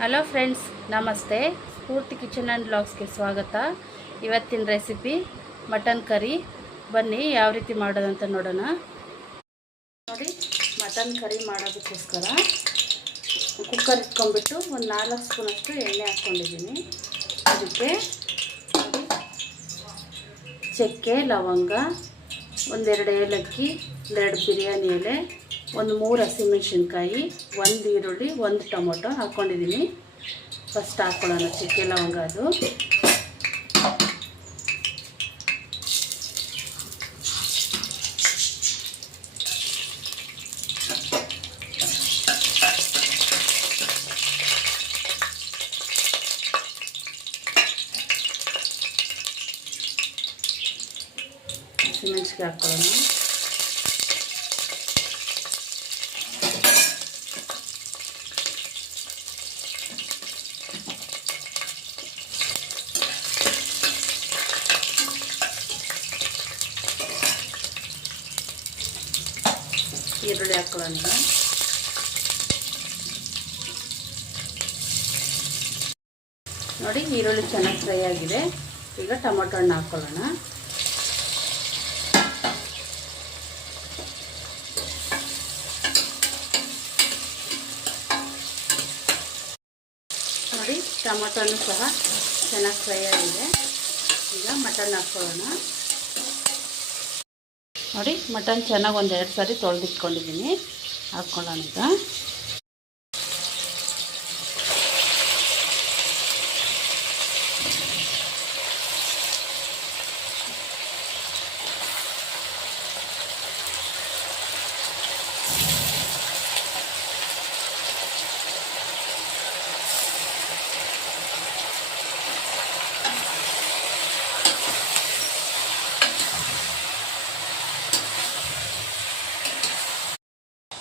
Hello friends, ನಮಸ್ತೆ. ಸ್ಫೂರ್ತಿ kitchen and ಬ್ಲಾಗ್ಸ್ಗೆ ಸ್ವಾಗತ. ಇವತ್ತಿನ ರೆಸಿಪಿ, ಮಟನ್ ಕರಿ. ಬನ್ನಿ, ಯಾವ ರೀತಿ ಮಾಡೋದಂತ ನೋಡೋಣ. ನೋಡಿ, ಮಟನ್ ಕರಿ ಮಾಡೋದಕ್ಕೋಸ್ಕರ ಕುಕ್ಕರ್ ಇಟ್ಕೊಂಡ್ಬಿಟ್ಟು ಒಂದು ನಾಲ್ಕು ಸ್ಪೂನಷ್ಟು ಎಣ್ಣೆ ಹಾಕ್ಕೊಂಡಿದ್ದೀನಿ. ಅದಕ್ಕೆ ಚಕ್ಕೆ, ಲವಂಗ, ಒಂದೆರಡು ಏಲಕ್ಕಿ, ಒಂದೆರಡು ಬಿರಿಯಾನಿ ಎಲೆ ಒಂದು ಮೂರು ಹಸಿಮೆಣ್ಸಿನ್ಕಾಯಿ ಒಂದು ಈರುಳ್ಳಿ, ಒಂದು ಟೊಮೊಟೊ ಹಾಕ್ಕೊಂಡಿದ್ದೀನಿ ಫಸ್ಟ್ ಹಾಕ್ಕೊಳ್ಳೋಣ ಚಕ್ಕೆ ಲವಂಗ ಅದು. ಹಸಿಮೆಣ್ಸಿಗೆ ಹಾಕ್ಕೊಳ್ಳೋಣ ಈರುಳ್ಳಿ ಹಾಕೊಳ್ಳೋಣ. ನೋಡಿ, ಈರುಳ್ಳಿ ಚೆನ್ನಾಗಿ ಫ್ರೈ ಆಗಿದೆ. ಈಗ ಟೊಮೊಟೊ ಹಣ್ಣು ಹಾಕ್ಕೊಳ್ಳೋಣ. ನೋಡಿ, ಟೊಮೊಟೊನು ಸಹ ಚೆನ್ನಾಗಿ ಫ್ರೈ ಆಗಿದೆ. ಈಗ ಮಟನ್ ಹಾಕ್ಕೊಳ್ಳೋಣ. ನೋಡಿ ಮಟನ್ ಚೆನ್ನಾಗಿ ಒಂದು ಎರಡು ಸಾರಿ ತೊಳೆದಿಟ್ಕೊಂಡಿದ್ದೀನಿ. ಹಾಕ್ಕೊಳ್ಳೋಣ ಈಗ.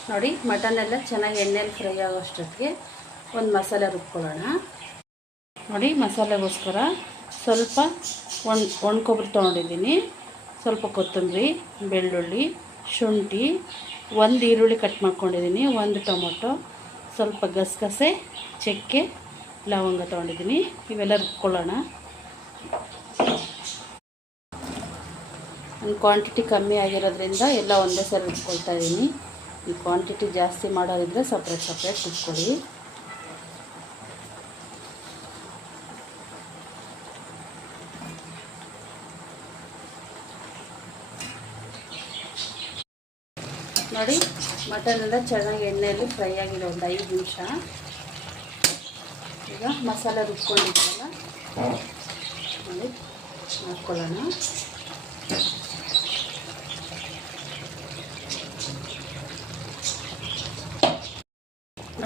ನೋಡಿ ಮಟನ್ ಎಲ್ಲ ಚೆನ್ನಾಗಿ ಎಣ್ಣೆಲಿ ಫ್ರೈ ಆಗೋಷ್ಟೊತ್ತಿಗೆ ಒಂದು ಮಸಾಲೆ ರುಬ್ಕೊಳ್ಳೋಣ. ನೋಡಿ, ಮಸಾಲೆಗೋಸ್ಕರ ಸ್ವಲ್ಪ ಒಣ ಒಣ ಕೊಬ್ಬರಿ ತೊಗೊಂಡಿದ್ದೀನಿ. ಸ್ವಲ್ಪ ಕೊತ್ತಂಬರಿ, ಬೆಳ್ಳುಳ್ಳಿ, ಶುಂಠಿ, ಒಂದು ಈರುಳ್ಳಿ ಕಟ್ ಮಾಡ್ಕೊಂಡಿದ್ದೀನಿ, ಒಂದು ಟೊಮೊಟೊ, ಸ್ವಲ್ಪ ಗಸಗಸೆ, ಚಕ್ಕೆ, ಲವಂಗ ತೊಗೊಂಡಿದ್ದೀನಿ. ಇವೆಲ್ಲ ರುಬ್ಕೊಳ್ಳೋಣ. ಒಂದು ಕ್ವಾಂಟಿಟಿ ಕಮ್ಮಿ ಆಗಿರೋದ್ರಿಂದ ಎಲ್ಲ ಒಂದೇ ಸರಿ ರುಬ್ಕೊಳ್ತಾ ಇದ್ದೀನಿ. ಈ ಕ್ವಾಂಟಿಟಿ ಜಾಸ್ತಿ ಮಾಡೋದಿದ್ರೆ ಸಪ್ರೇಟ್ ಸಪ್ರೇಟ್ ಕುಟ್ಕೊಳ್ಳಿ ನೋಡಿ ಮಟನ್ ಎಲ್ಲ ಚೆನ್ನಾಗಿ ಎಣ್ಣೆಯಲ್ಲಿ ಫ್ರೈ ಆಗಿದೆ ಒಂದು ಐದು ನಿಮಿಷ. ಈಗ ಮಸಾಲೆ ರುಬ್ಕೊಂಡಿದ್ದಲ್ಲ ನೋಡಿ ಹಾಕ್ಕೊಳ್ಳೋಣ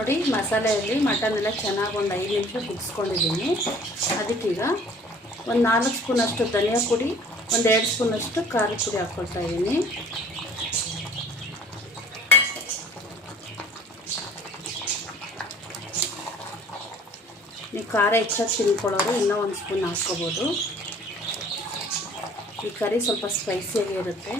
ನೋಡಿ, ಮಸಾಲೆಯಲ್ಲಿ ಮಟನ್ ಎಲ್ಲ ಚೆನ್ನಾಗಿ ಒಂದು ಐದು ನಿಮಿಷ ಕುದಿಸ್ಕೊಂಡಿದ್ದೀನಿ ಅದಕ್ಕೀಗ ಒಂದು ನಾಲ್ಕು ಸ್ಪೂನಷ್ಟು ಧನಿಯಾ ಪುಡಿ, ಒಂದು ಎರಡು ಸ್ಪೂನಷ್ಟು ಖಾರದ ಪುಡಿ ಹಾಕ್ಕೊಳ್ತಾ ಇದ್ದೀನಿ. ನೀವು ಖಾರ ಹೆಚ್ಚಾಗಿ ತಿನ್ಕೊಳ್ಳೋರು ಇನ್ನೂ ಒಂದು ಸ್ಪೂನ್ ಹಾಕ್ಕೋಬೋದು. ಈ ಕರಿ ಸ್ವಲ್ಪ ಸ್ಪೈಸಿಯಾಗಿ ಇರುತ್ತೆ.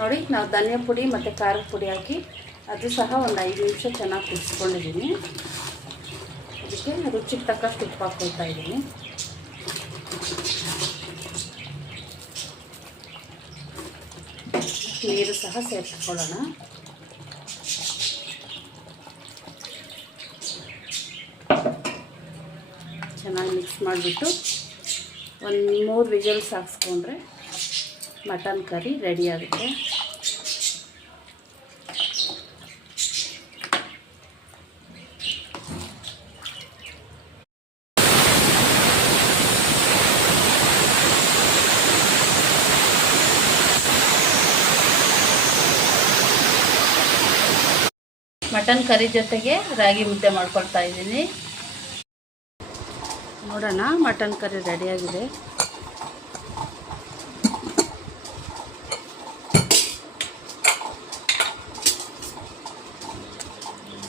ನೋಡಿ, ನಾವು ಧನಿಯಾ ಪುಡಿ ಮತ್ತು ಖಾರದ ಪುಡಿ ಹಾಕಿ ಅದು ಸಹ ಒಂದು ಐದು ನಿಮಿಷ ಚೆನ್ನಾಗಿ ಕುದಿಸ್ಕೊಂಡಿದ್ದೀನಿ ಅದಕ್ಕೆ ರುಚಿಗೆ ತಕ್ಕಷ್ಟು ಉಪ್ಪು ಹಾಕ್ಕೊಳ್ತಾ ಇದ್ದೀನಿ ನೀರು ಸಹ ಸೇರಿಸ್ಕೊಳ್ಳೋಣ. ಚೆನ್ನಾಗಿ ಮಿಕ್ಸ್ ಮಾಡಿಬಿಟ್ಟು ಒಂದು ಮೂರು ವಿಜಲ್ಸ್ ಹಾಕ್ಸ್ಕೊಂಡ್ರೆ ಮಟನ್ ಕರಿ ರೆಡಿ ಆಗುತ್ತೆ. ಮಟನ್ ಕರಿ ಜೊತೆಗೆ ರಾಗಿ ಮುದ್ದೆ ಮಾಡ್ಕೊಳ್ತಾ ಇದ್ದೀನಿ. ನೋಡೋಣ, ಮಟನ್ ಕರಿ ರೆಡಿಯಾಗಿದೆ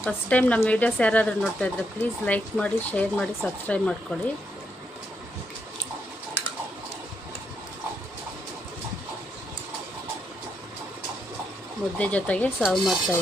ಫಸ್ಟ್ ಟೈಮ್ ನಮ್ಮ ವೀಡಿಯೋಸ್ ಯಾರಾದರೂ ನೋಡ್ತಾ ಇದ್ರೆ ಪ್ಲೀಸ್ ಲೈಕ್ ಮಾಡಿ ಶೇರ್ ಮಾಡಿ ಸಬ್ಸ್ಕ್ರೈಬ್ ಮಾಡ್ಕೊಳ್ಳಿ. ಮುದ್ದೆ ಜೊತೆಗೆ ಸರ್ವ್ ಮಾಡ್ತಾ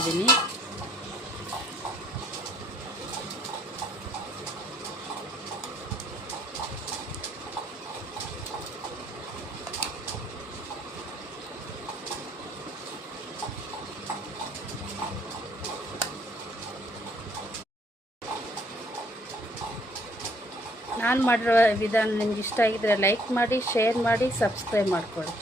ನಾನು ಮಾಡಿರೋ ವಿಧಾನ ನಿಮ್ಗೆ ಇಷ್ಟ ಆಗಿದ್ರೆ ಲೈಕ್ ಮಾಡಿ ಶೇರ್ ಮಾಡಿ ಸಬ್ಸ್ಕ್ರೈಬ್ ಮಾಡ್ಕೊಳ್ಳಿ